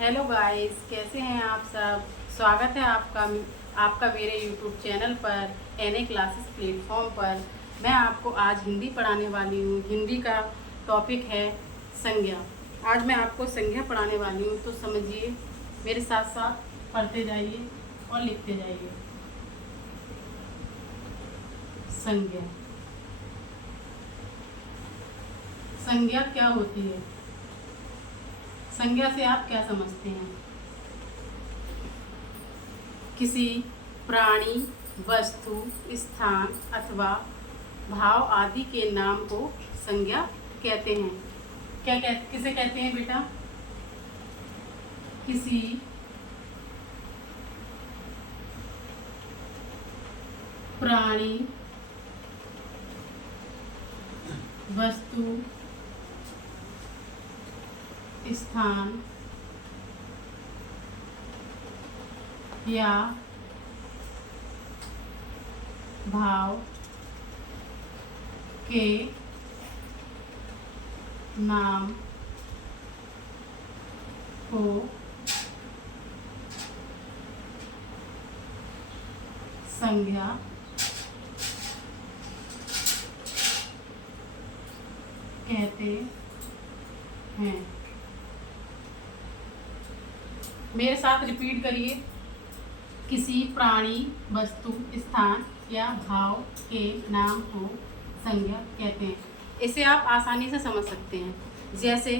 Hello guys, कैसे हैं आप सब। स्वागत है आपका मेरे यूट्यूब चैनल पर एनए क्लासेस प्लेटफॉर्म पर। मैं आपको आज हिंदी पढ़ाने वाली हूँ। हिंदी का टॉपिक है संज्ञा। आज मैं आपको संज्ञा पढ़ाने वाली हूँ, तो समझिए, मेरे साथ साथ पढ़ते जाइए और लिखते जाइए। संज्ञा। संज्ञा क्या होती है? संज्ञा से आप क्या समझते हैं? किसी प्राणी, वस्तु, स्थान अथवा भाव आदि के नाम को संज्ञा कहते हैं। किसे कहते हैं बेटा? किसी प्राणी, वस्तु, स्थान या भाव के नाम को संज्ञा कहते हैं। मेरे साथ रिपीट करिए। किसी प्राणी, वस्तु, स्थान या भाव के नाम को संज्ञा कहते हैं। इसे आप आसानी से समझ सकते हैं। जैसे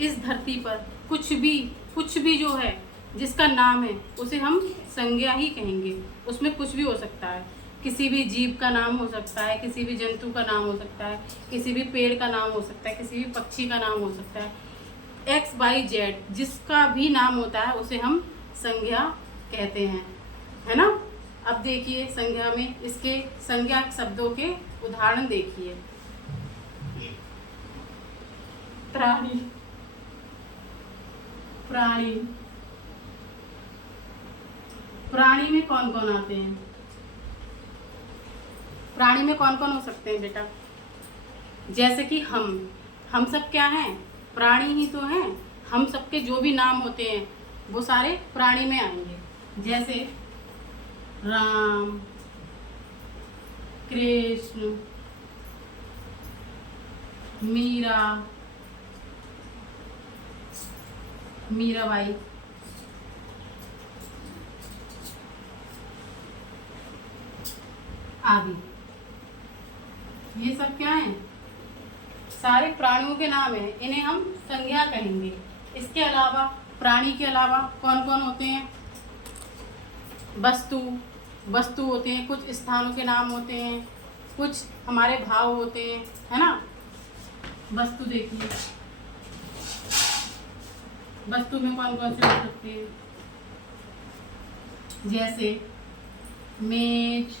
इस धरती पर कुछ भी जो है, जिसका नाम है, उसे हम संज्ञा ही कहेंगे। उसमें कुछ भी हो सकता है। किसी भी जीव का नाम हो सकता है, किसी भी जंतु का नाम हो सकता है, किसी भी पेड़ का नाम हो सकता है, किसी भी पक्षी का नाम हो सकता है। XYZ जिसका भी नाम होता है उसे हम संज्ञा कहते हैं, है ना। अब देखिए संज्ञा में इसके संज्ञा शब्दों के उदाहरण देखिए। प्राणी, प्राणी, प्राणी में कौन कौन आते हैं? प्राणी में कौन कौन हो सकते हैं बेटा? जैसे कि हम सब क्या हैं? प्राणी ही तो हैं। हम सबके जो भी नाम होते हैं वो सारे प्राणी में आएंगे। जैसे राम, कृष्ण, मीरा, मीराबाई, आदि। ये सब क्या हैं? सारे प्राणियों के नाम हैं। इन्हें हम संज्ञा कहेंगे। इसके अलावा प्राणी के अलावा कौन कौन होते हैं? वस्तु होते हैं। कुछ स्थानों के नाम होते हैं, कुछ हमारे भाव होते हैं, है ना। वस्तु देखिए, वस्तु में कौन कौन से हो सकते हैं? जैसे मेज,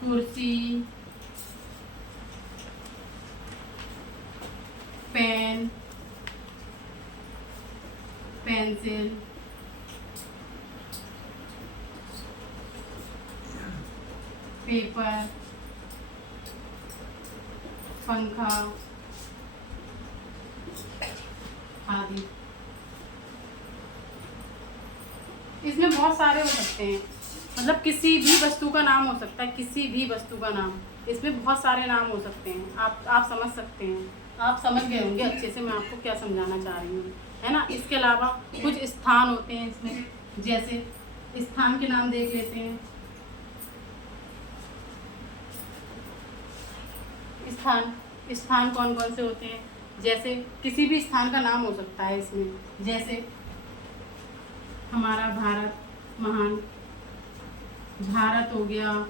कुर्सी, पेन, पेंसिल, पेपर, पंखा आदि। इसमें बहुत सारे हो सकते हैं। मतलब किसी भी वस्तु का नाम हो सकता है, किसी भी वस्तु का नाम। इसमें बहुत सारे नाम हो सकते हैं। आप समझ सकते हैं। आप समझ गए होंगे अच्छे से मैं आपको क्या समझाना चाह रही हूँ, है ना। इसके अलावा कुछ स्थान होते हैं इसमें। जैसे स्थान के नाम देख लेते हैं। स्थान कौन कौन से होते हैं? जैसे किसी भी स्थान का नाम हो सकता है इसमें। जैसे हमारा भारत महान, भारत हो गया।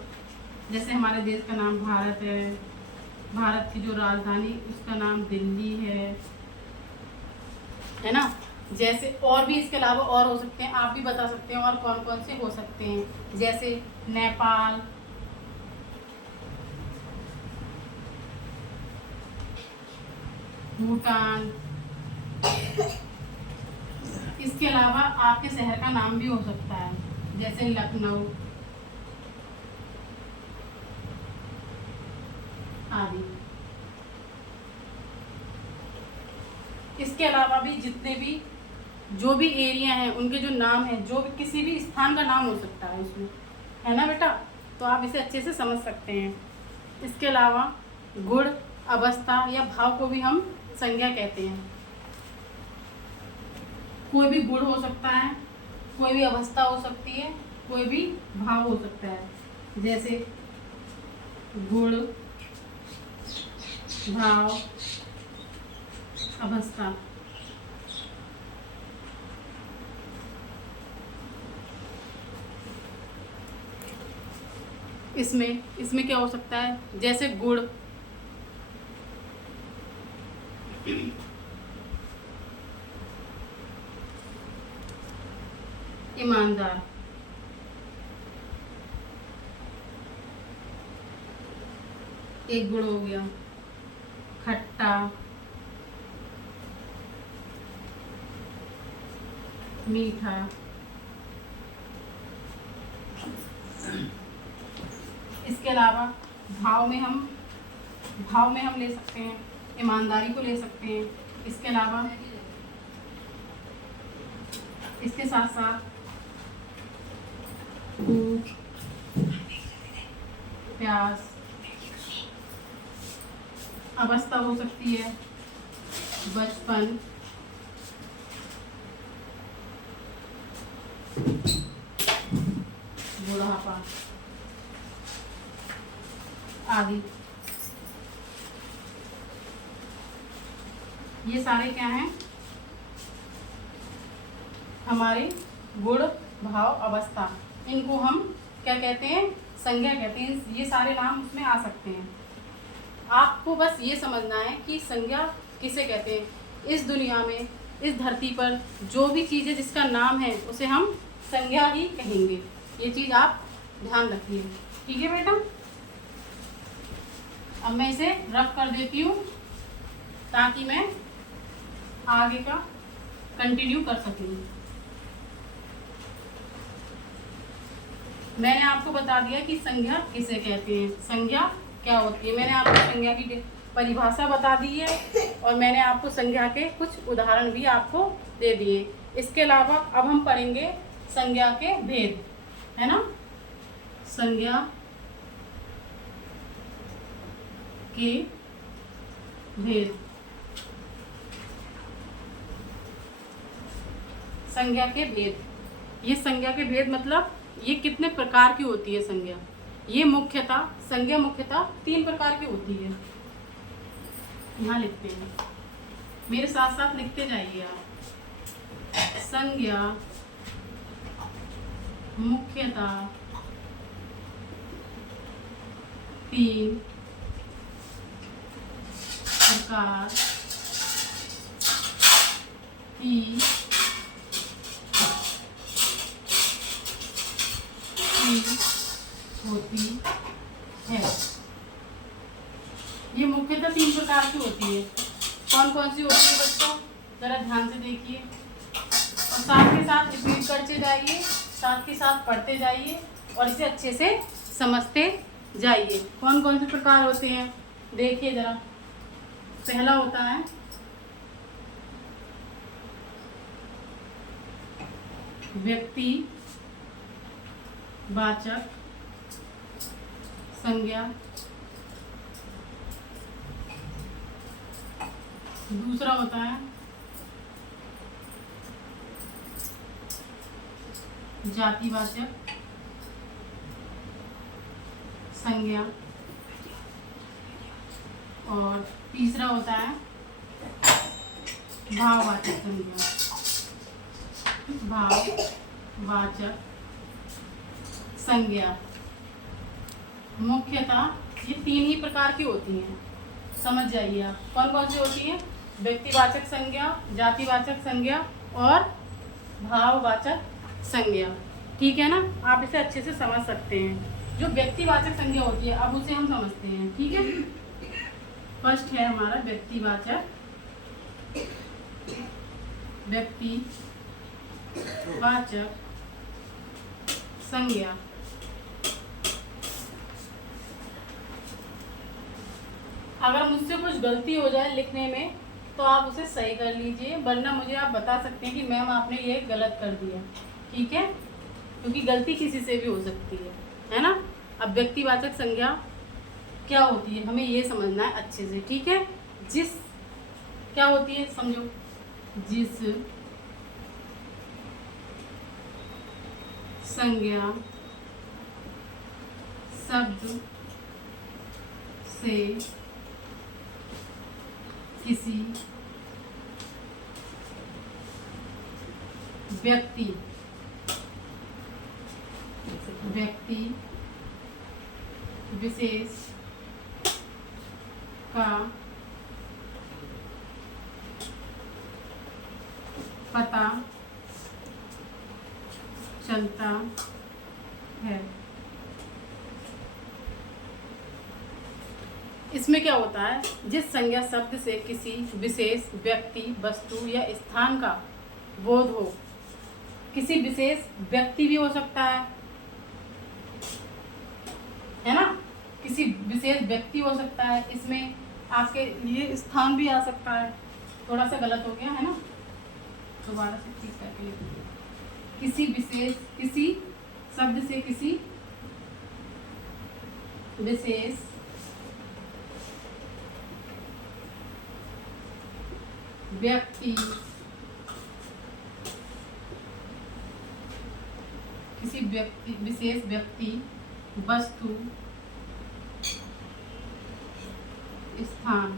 जैसे हमारे देश का नाम भारत है। भारत की जो राजधानी उसका नाम दिल्ली है ना। जैसे और भी इसके अलावा और हो सकते हैं। आप भी बता सकते हैं और कौन कौन से हो सकते हैं। जैसे नेपाल, भूटान। इसके अलावा आपके शहर का नाम भी हो सकता है, जैसे लखनऊ आदि। इसके अलावा भी जितने भी जो भी एरिया हैं उनके जो नाम है, जो भी किसी भी स्थान का नाम हो सकता है उसमें, है ना बेटा। तो आप इसे अच्छे से समझ सकते हैं। इसके अलावा गुण, अवस्था या भाव को भी हम संज्ञा कहते हैं। कोई भी गुण हो सकता है, कोई भी अवस्था हो सकती है, कोई भी भाव हो सकता है। जैसे गुण, भाव, अवस्था। इसमें क्या हो सकता है, जैसे गुण, ईमानदार, एक गुण हो गया। खट्टा, मीठा। इसके अलावा भाव में हम ले सकते हैं, ईमानदारी को ले सकते हैं। इसके अलावा इसके साथ साथ भूख, प्यास, अवस्था हो सकती है, बचपन, बुढ़ापा आदि। ये सारे क्या हैं, हमारे गुण, भाव, अवस्था। इनको हम क्या कहते हैं, संज्ञा कहते हैं। ये सारे नाम उसमें आ सकते हैं। आपको बस ये समझना है कि संज्ञा किसे कहते हैं। इस दुनिया में, इस धरती पर जो भी चीज़ है जिसका नाम है उसे हम संज्ञा ही कहेंगे। ये चीज़ आप ध्यान रखिए, ठीक है बेटा। अब मैं इसे रफ कर देती हूँ ताकि मैं आगे का कंटिन्यू कर सकूँ। मैंने आपको बता दिया कि संज्ञा किसे कहते हैं, संज्ञा क्या होती है। मैंने आपको संज्ञा की परिभाषा बता दी है और मैंने आपको संज्ञा के कुछ उदाहरण भी आपको दे दिए। इसके अलावा अब हम पढ़ेंगे संज्ञा के भेद, है ना। संज्ञा के भेद। संज्ञा के भेद, ये संज्ञा के भेद मतलब ये कितने प्रकार की होती है संज्ञा। ये मुख्यतः संज्ञा मुख्यतः 3 प्रकार की होती है। यहाँ लिखते हैं, मेरे साथ साथ लिखते जाइए आप। संज्ञा मुख्यतः 3 प्रकार की होती है। ये मुख्यतः 3 प्रकार की होती है। कौन कौन सी होती है बच्चों, जरा ध्यान से देखिए और साथ के साथ रिपीट करते जाइए, साथ के साथ पढ़ते जाइए और इसे अच्छे से समझते जाइए। कौन कौन से प्रकार होते हैं देखिए जरा। पहला होता है व्यक्ति वाचक संज्ञा। दूसरा होता है जातिवाचक संज्ञा और तीसरा होता है भाववाचक संज्ञा। भाववाचक संज्ञा मुख्यतः ये 3 ही प्रकार की होती हैं। समझ जाइए आप कौन कौन सी होती है। व्यक्तिवाचक संज्ञा, जातिवाचक संज्ञा और भाववाचक संज्ञा, ठीक है ना। आप इसे अच्छे से समझ सकते हैं। जो व्यक्तिवाचक संज्ञा होती है अब उसे हम समझते हैं, ठीक है। फर्स्ट है हमारा व्यक्तिवाचक संज्ञा। अगर मुझसे कुछ गलती हो जाए लिखने में तो आप उसे सही कर लीजिए, वरना मुझे आप बता सकते हैं कि मैम आपने ये गलत कर दिया, ठीक है, क्योंकि गलती किसी से भी हो सकती है ना। अब व्यक्तिवाचक संज्ञा क्या होती है हमें ये समझना है अच्छे से, ठीक है। जिस क्या होती है समझो, जिस संज्ञा शब्द से किसी व्यक्ति विशेष का पता चलता है। इसमें क्या होता है, जिस संज्ञा शब्द से किसी विशेष व्यक्ति, वस्तु या स्थान का बोध हो। किसी विशेष व्यक्ति भी हो सकता है ना, किसी विशेष व्यक्ति हो सकता है, इसमें आपके लिए स्थान भी आ सकता है। थोड़ा सा गलत हो गया है ना, दोबारा से ठीक करके लिख दीजिए। किसी विशेष, किसी शब्द से किसी विशेष व्यक्ति, किसी व्यक्ति, विशेष व्यक्ति, वस्तु, स्थान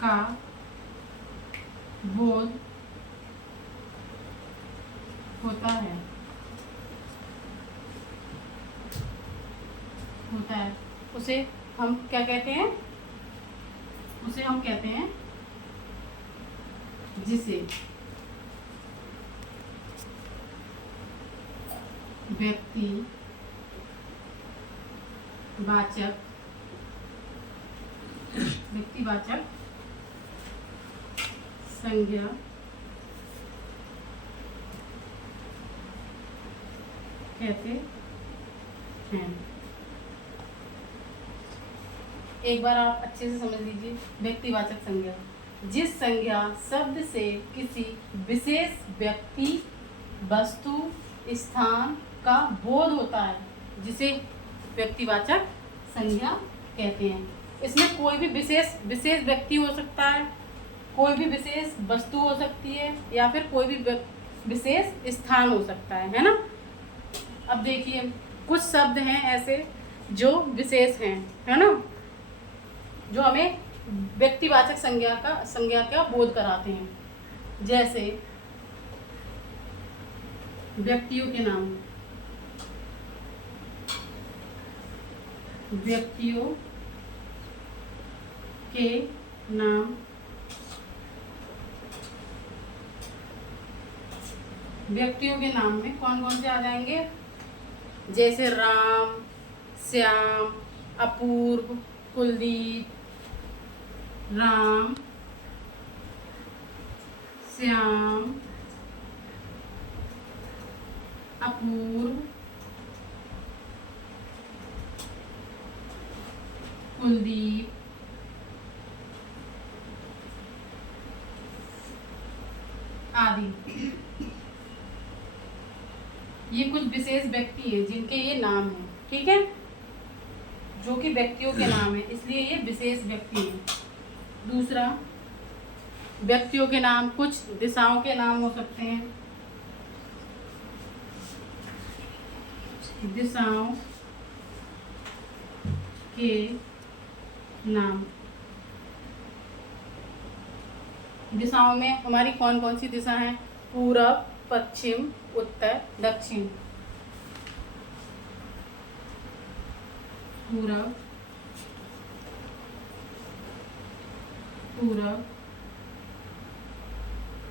का बोध होता है, उसे हम क्या कहते हैं, उसे हम कहते हैं जिसे व्यक्तिवाचक संज्ञा कहते हैं। एक बार आप अच्छे से समझ लीजिए, व्यक्तिवाचक संज्ञा, जिस संज्ञा शब्द से किसी विशेष व्यक्ति, वस्तु, स्थान का बोध होता है, जिसे व्यक्तिवाचक संज्ञा कहते हैं। इसमें कोई भी विशेष व्यक्ति हो सकता है, कोई भी विशेष वस्तु हो सकती है, या फिर कोई भी विशेष स्थान हो सकता है ना। अब देखिए, कुछ शब्द हैं ऐसे जो विशेष हैं, है ना, जो हमें व्यक्तिवाचक संज्ञा का बोध कराते हैं। जैसे व्यक्तियों के नाम, व्यक्तियों के नाम, व्यक्तियों के नाम में कौन कौन से आ जाएंगे, जैसे राम, श्याम, अपूर्व, कुलदीप। राम, श्याम, अपूर्व, कुलदीप, आदि। ये कुछ विशेष व्यक्ति है जिनके ये नाम है, ठीक है, जो कि व्यक्तियों के नाम है, इसलिए ये विशेष व्यक्ति है। दूसरा, व्यक्तियों के नाम कुछ दिशाओं के नाम हो सकते हैं, दिशाओं के नाम। दिशाओं में हमारी कौन कौन सी दिशा है, पूरब, पश्चिम, उत्तर, दक्षिण। पूरब,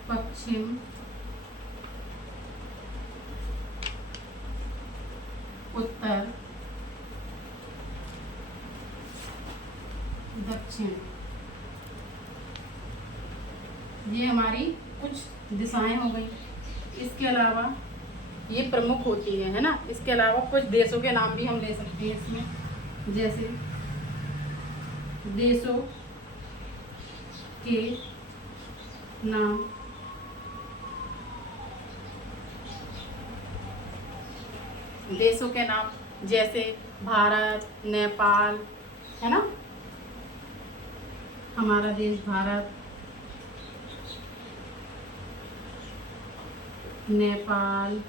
पश्चिम, उत्तर, दक्षिण। ये हमारी कुछ दिशाएं हो गई। इसके अलावा ये प्रमुख होती है ना। इसके अलावा कुछ देशों के नाम भी हम ले सकते हैं इसमें, जैसे देशों के नाम देशों के नाम, जैसे भारत, नेपाल, है ना, हमारा देश भारत, नेपाल,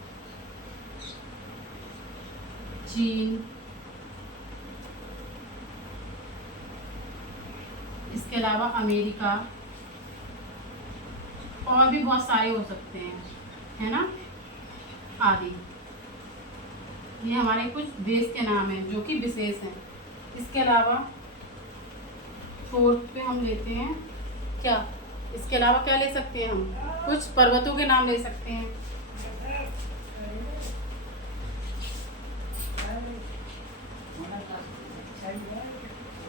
चीन, इसके अलावा अमेरिका, और भी बहुत सारे हो सकते हैं, है ना, आदि। ये हमारे कुछ देश के नाम हैं जो कि विशेष हैं। इसके अलावा फोर्थ पे हम लेते हैं क्या, इसके अलावा क्या ले सकते हैं हम, कुछ पर्वतों के नाम ले सकते हैं।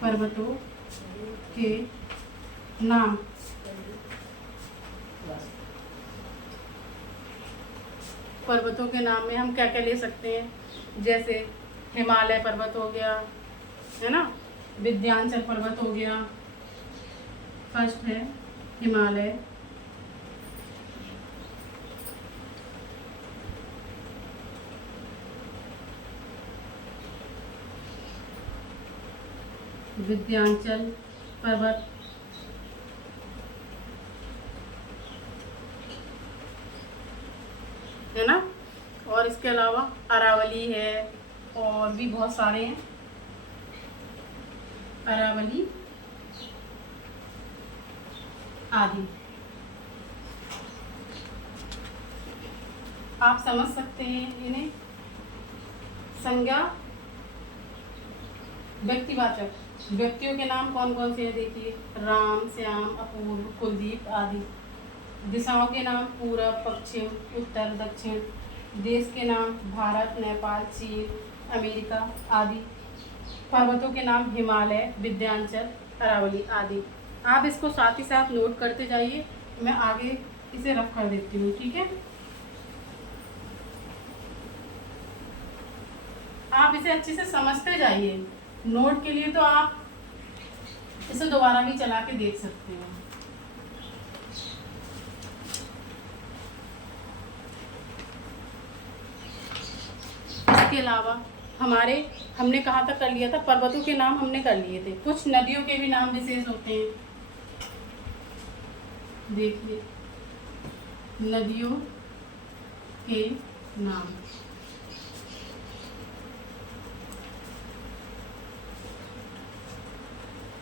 पर्वतों के नाम, पर्वतों के नाम में हम क्या क्या ले सकते हैं, जैसे हिमालय पर्वत हो गया, है ना, विंध्याचल पर्वत हो गया, फर्स्ट है हिमालय, विंध्याचल पर्वत, है ना, और इसके अलावा अरावली है, और भी बहुत सारे हैं, अरावली आदि। आप समझ सकते हैं इन्हें। संज्ञा व्यक्तिवाचक, व्यक्तियों के नाम कौन कौन से हैं देखिए, राम, श्याम, अपूर्व, कुलदीप आदि। दिशाओं के नाम पूरब, पश्चिम, उत्तर, दक्षिण। देश के नाम भारत, नेपाल, चीन, अमेरिका आदि। पर्वतों के नाम हिमालय, विंध्याचल, अरावली आदि। आप इसको साथ ही साथ नोट करते जाइए, मैं आगे इसे रफ कर देती हूँ, ठीक है। आप इसे अच्छे से समझते जाइए। नोट के लिए तो आप इसे दोबारा भी चला के देख सकते हैं। इसके अलावा हमने कहाँ तक कर लिया था, पर्वतों के नाम हमने कर लिए थे। कुछ नदियों के भी नाम विशेष होते हैं, देखिए नदियों के नाम।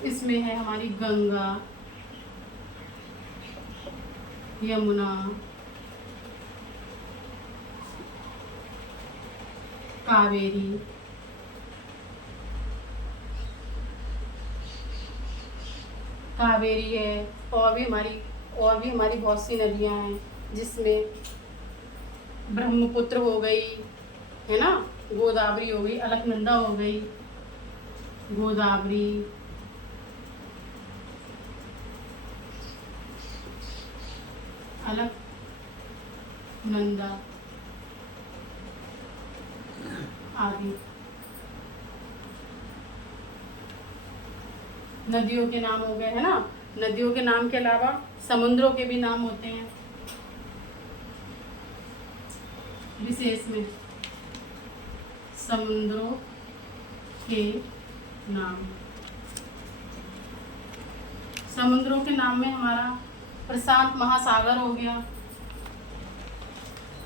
इसमें है हमारी गंगा, यमुना, कावेरी, है, और भी हमारी बहुत सी नदियां हैं, जिसमें ब्रह्मपुत्र हो गई, है ना, गोदावरी हो गई, अलकनंदा हो गई, गोदावरी, अलकनंदा आदि। नदियों के नाम हो गए, है ना। नदियों के नाम के अलावा समुद्रों के भी नाम होते हैं विशेष में, समुद्रों के नाम। समुद्रों के नाम में हमारा प्रशांत महासागर हो गया,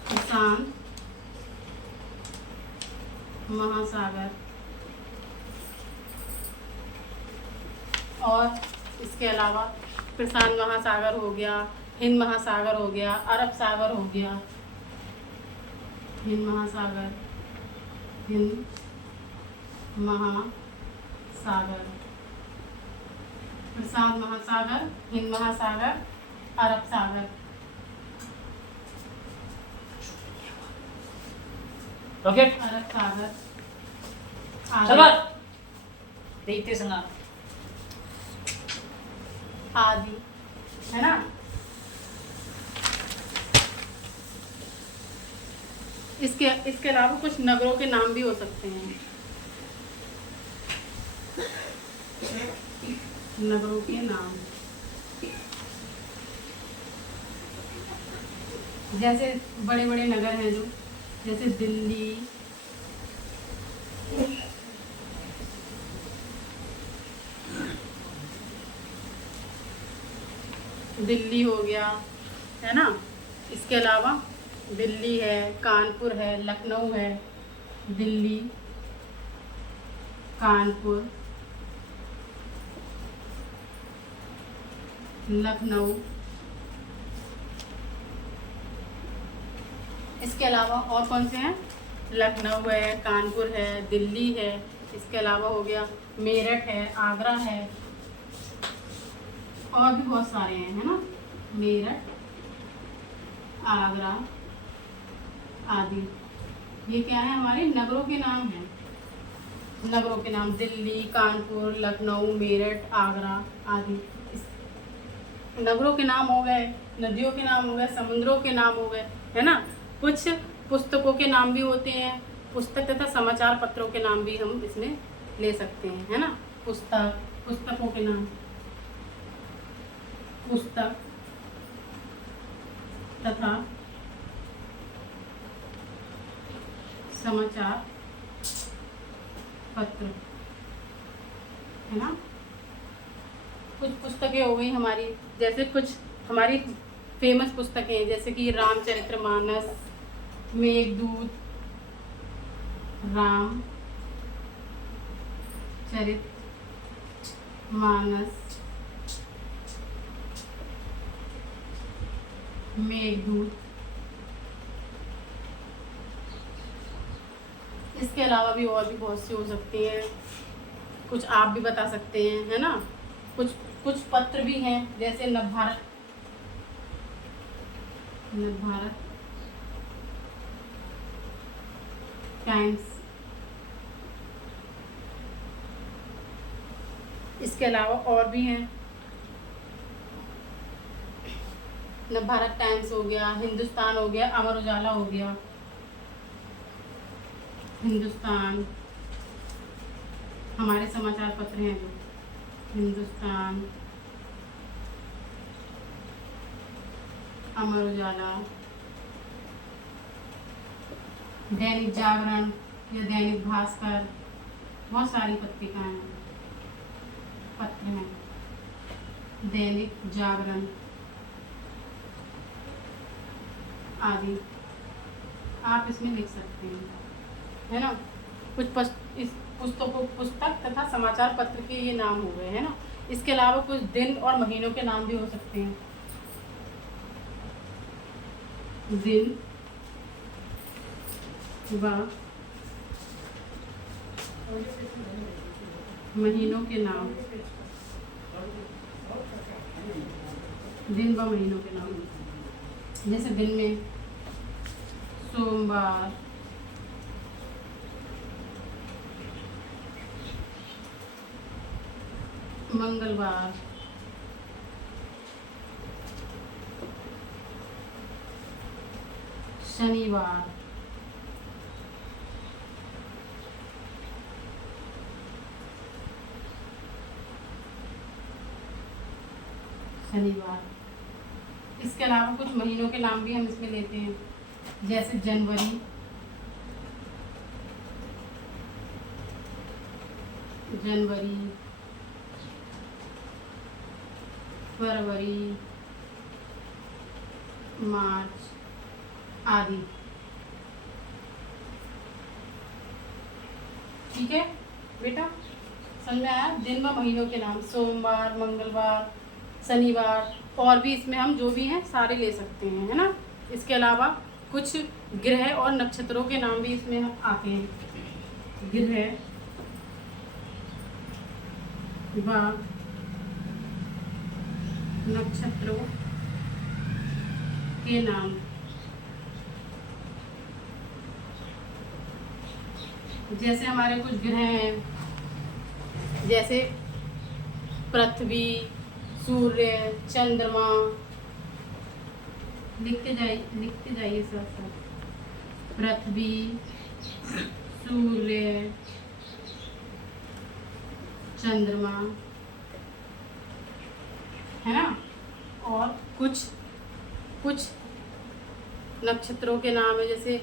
प्रशांत महासागर, और इसके अलावा प्रशांत महासागर हो गया, हिंद महासागर हो गया, अरब सागर हो गया, हिंद महासागर, हिंद महासागर, प्रशांत महासागर, हिंद महासागर, अरब सागर। रॉकेट अरब सागर चल बात देखते संगा आदि, है ना। इसके अलावा कुछ नगरों के नाम भी हो सकते हैं, नगरों के नाम। जैसे बड़े बड़े नगर हैं जो, जैसे दिल्ली, दिल्ली हो गया, है ना। इसके अलावा दिल्ली है, कानपुर है, लखनऊ है। दिल्ली, कानपुर, लखनऊ। इसके अलावा और कौन से हैं? लखनऊ है, कानपुर है, दिल्ली है। इसके अलावा हो गया मेरठ है, आगरा है, और भी बहुत सारे हैं, है ना। मेरठ, आगरा आदि, ये क्या है? हमारे नगरों के नाम हैं। नगरों के नाम दिल्ली, कानपुर, लखनऊ, मेरठ, आगरा आदि। इस नगरों के नाम हो गए, नदियों के नाम हो गए, समुद्रों के नाम हो गए, है ना। कुछ पुस्तकों के नाम भी होते हैं, पुस्तक तथा समाचार पत्रों के नाम भी हम इसमें ले सकते हैं, है ना। पुस्तक, पुस्तकों के नाम, पुस्तक तथा समाचार पत्र, है ना। कुछ पुस्तकें हो गई हमारी, जैसे कुछ हमारी फेमस पुस्तकें, जैसे कि रामचरितमानस, मेघदूत, राम चरित मानस, मेघदूत। इसके अलावा भी और भी बहुत सी हो सकती हैं, कुछ आप भी बता सकते हैं, है ना। कुछ कुछ पत्र भी हैं, जैसे नवभारत, नवभारत टाइम्स। इसके अलावा और भी हैं, नवभारत टाइम्स हो गया, हिंदुस्तान हो गया, अमर उजाला हो गया। हिंदुस्तान हमारे समाचार पत्र हैं जो, हिंदुस्तान, अमर उजाला, दैनिक जागरण या दैनिक भास्कर, बहुत सारी पत्रिकाएं हैं, पत्र हैं। दैनिक जागरण आदि आप इसमें लिख सकते हैं, है ना। कुछ इस पुस्तक तथा समाचार पत्र के ये नाम हो गए, है ना। इसके अलावा कुछ दिन और महीनों के नाम भी हो सकते हैं। दिन व महीनों के नाम, दिन व महीनों के नाम, जैसे दिन में सोमवार, मंगलवार, शनिवार, शनिवार। इसके अलावा कुछ महीनों के नाम भी हम इसमें लेते हैं, जैसे जनवरी, जनवरी, फरवरी, मार्च आदि। ठीक है बेटा, समझ में आया? दिन व महीनों के नाम, सोमवार, मंगलवार, शनिवार, और भी इसमें हम जो भी हैं सारे ले सकते हैं, है ना। इसके अलावा कुछ ग्रह और नक्षत्रों के नाम भी इसमें आते हैं। ग्रह व नक्षत्रों के नाम, जैसे हमारे कुछ ग्रह हैं, जैसे पृथ्वी, सूर्य, चंद्रमा। लिखते जाइए साथ साथ। पृथ्वी, सूर्य, चंद्रमा, है ना। और कुछ नक्षत्रों के नाम है जैसे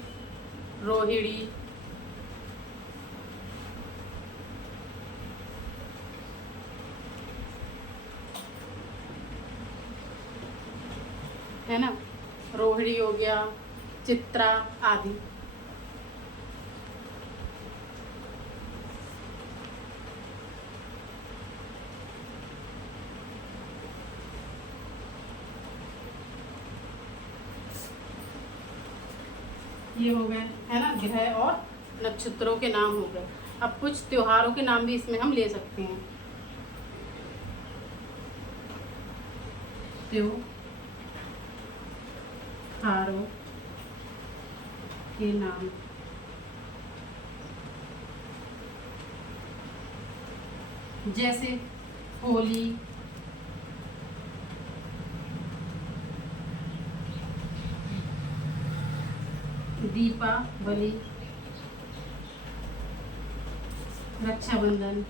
रोहिणी, है ना, रोहिणी हो गया, चित्रा आदि। ये हो गए, है ना, ग्रह और नक्षत्रों के नाम हो गए। अब कुछ त्योहारों के नाम भी इसमें हम ले सकते हैं। त्योहारों के नाम, जैसे होली, दीपावली, रक्षाबंधन,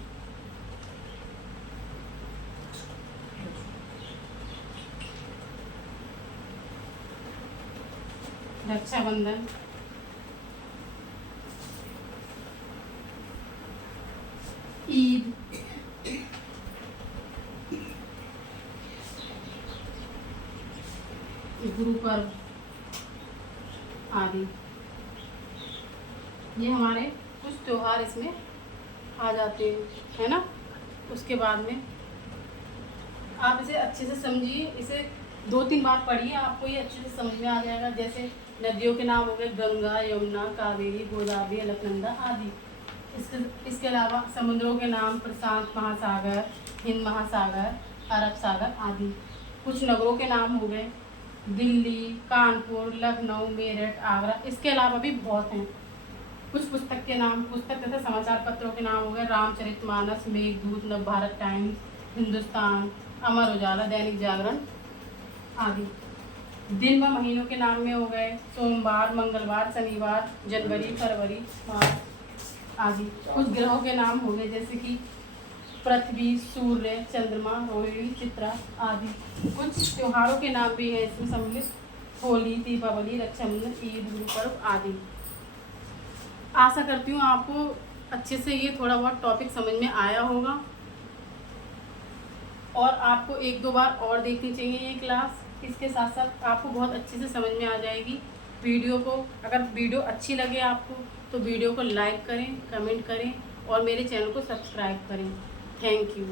रक्षाबंधन, ईद, गुरु पर्व आदि। ये हमारे कुछ त्योहार इसमें आ जाते हैं, है ना। उसके बाद में आप इसे अच्छे से समझिए, इसे 2-3 बार पढ़िए, आपको ये अच्छे से समझ में आ जाएगा। जैसे नदियों के नाम हो गए गंगा, यमुना, कावेरी, गोदावरी, अलकनंदा आदि। इसके अलावा समुद्रों के नाम प्रशांत महासागर, हिंद महासागर, अरब सागर आदि। कुछ नगरों के नाम हो गए दिल्ली, कानपुर, लखनऊ, मेरठ, आगरा। इसके अलावा भी बहुत हैं। कुछ पुस्तक के नाम, पुस्तक तथा समाचार पत्रों के नाम हो गए रामचरितमानस, मेघदूत, नवभारत टाइम्स, हिंदुस्तान, अमर उजाला, दैनिक जागरण आदि। दिन व महीनों के नाम में हो गए सोमवार, मंगलवार, शनिवार, जनवरी, फरवरी, मार्च आदि। कुछ ग्रहों के नाम हो गए जैसे कि पृथ्वी, सूर्य, चंद्रमा, रोहिणी, चित्रा आदि। कुछ त्योहारों के नाम भी हैं इसमें सम्मिलित, होली, दीपावली, रक्षाबंधन, ईद, गुरु पर्व आदि। आशा करती हूँ आपको अच्छे से ये थोड़ा बहुत टॉपिक समझ में आया होगा, और आपको 1-2 बार और देखनी चाहिए ये क्लास। इसके साथ साथ आपको बहुत अच्छे से समझ में आ जाएगी। वीडियो को, अगर वीडियो अच्छी लगे आपको तो वीडियो को लाइक करें, कमेंट करें और मेरे चैनल को सब्सक्राइब करें। Thank you.